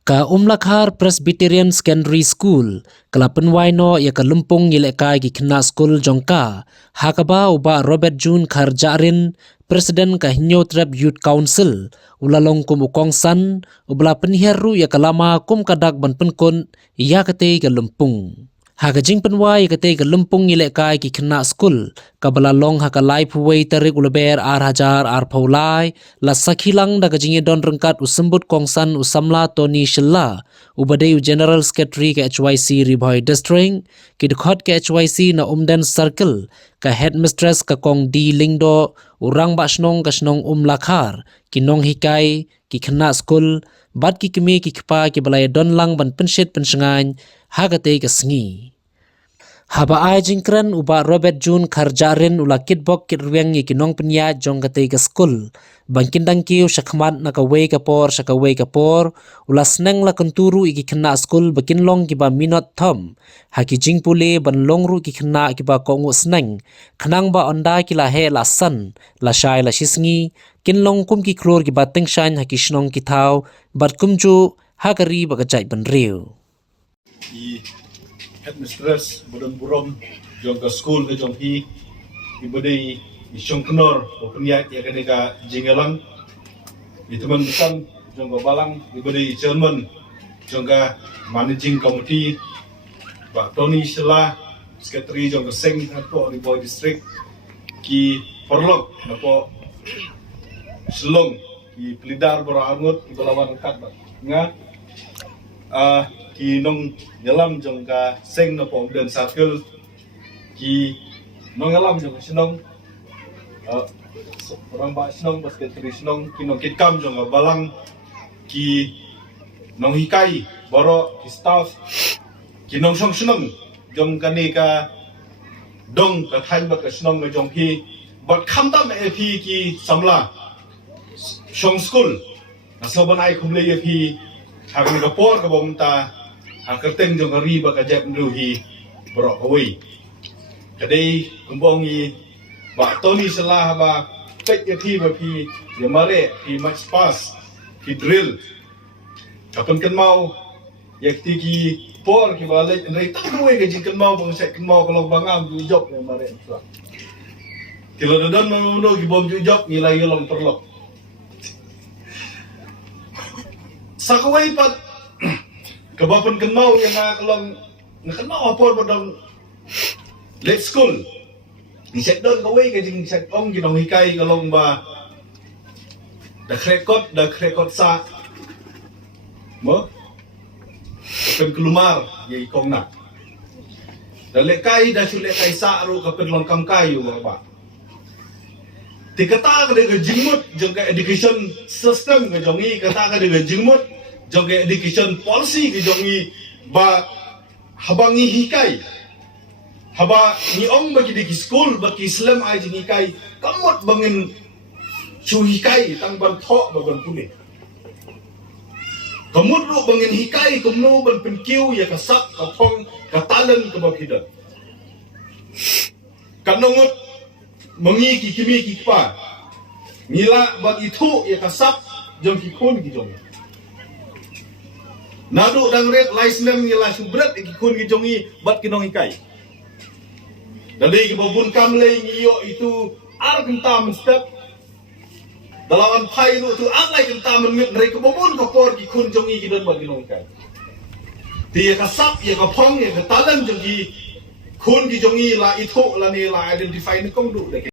Ka Umlakhar Presbyterian Secondary School, kalapan waino ya ka lumpong yilekay gikna school jongka, hakaba uba Robert June Kharjarin, Presiden ka Hinyotrep Youth Council, ulalong kumukong san, ubla penhiaru ya kalama kum kadag ban penkon, ya kate ka lumpong. Hakajing penwai kate ka lumpong yilekay gikna school, kabalalong hakalay puway tarik ulaber hajar paulay, la sakhilang da kajing don rengkat usembut kongsan usamla Tony Shilla, ubadai General Secretary ke HYC Riboy District, kidkhot ke HYC na Umden Circle, ka Headmistress ka Kong D Lingdo, urang basnong kasnong Umlakhar, kinong hikay, kikna school, bat kikimi kikpa kibalay don lang ban pensyet pensengan, hagate kasengi. Haba ay jingkran uba Robert June Kharjarin ula kitbok kitruang ikinong penya jong katay ka school. Bangkin dangkiw syakmat na kaway kapor, ula seneng la kenturu ikikena school bakinlong kiba minot thom. Haki jingpule banlong ru ikikena kiba kongu seneng. Kenang ba onda kila he la san, la syai la shisngi, kinlong kum ki kror kiba tengshan haki shnong kitau, bat kumju hakari bagajai banriu. Headmistress Budon Burom jong ka school ke jong hi ibadai isyong kenor openya ya kene ka jingelang iteman bukan jong ka balang ibadai chairman jong ka managing committee Pak Tony Shilla secretary jong ka seng atau Riboy district ki perlok napo selong ki pelidar berangut ibalawan kat nga ki nong nyalam jong ka seng na po den circle ki nong nyalam jong sinong orang ba sinong basket sinong ki nong kitkam jong ka balang ki nong hikai boro ki staff ki nong song sinong jong kani ka dong ka thain ba ka sinong jong hi bat khamtam ap ki samla song school na sobanai kumle ap hagni ka por ka bomta kerteng jong hari baka jap nruhi borok kawai. Kadai kumbongi ba Tony Shilla ba tek ya pi ba pi ya mare pi match pass pi drill. Kapan kan mau ya tiki por ki ba lek nrai tak duwe ke jing kan mau bang sek kan mau kalau bangam ju job ya mare. Kilo dadan mau ki bom ju job nilai long perlok. Sakawai pat kebapan kenau yang nak kenau apa bodong let's school ni set don kawai ke jing set ong ginong hikai kalong ba da krekot sa mo pen kelumar ye kong na da lekai da sulekai sa ru ka pen long kam kai yu ba tikata ka de jingmut jong ka education system ka jongi kata ka de jingmut jong ka education policy ka jongi ba habangi hikai haba ni ong bagi di school bagi Islam ai jing hikai kamot bangin chu hikai tang ban tho ba ban pule kamut ru bangin hikai kumno ban penkiu ya kasak ka thong ka talan ka bakidan kanongot mengi ki kimi ki pa ngila bagi thu ya kasak jong ki kun ki jong nadu dang red license ngila subrat ki kun ki jongi bat kinong ikai dali ki babun kamle ngiyo itu ar kentam step dalawan pai lu tu angai kentam ngit ngai ki babun ko por ki kun jongi ki don bat kinong ikai ti ya kasak ya ka phong ya ka talan jongi kun ki jongi la itu la ni la identify ni kong du de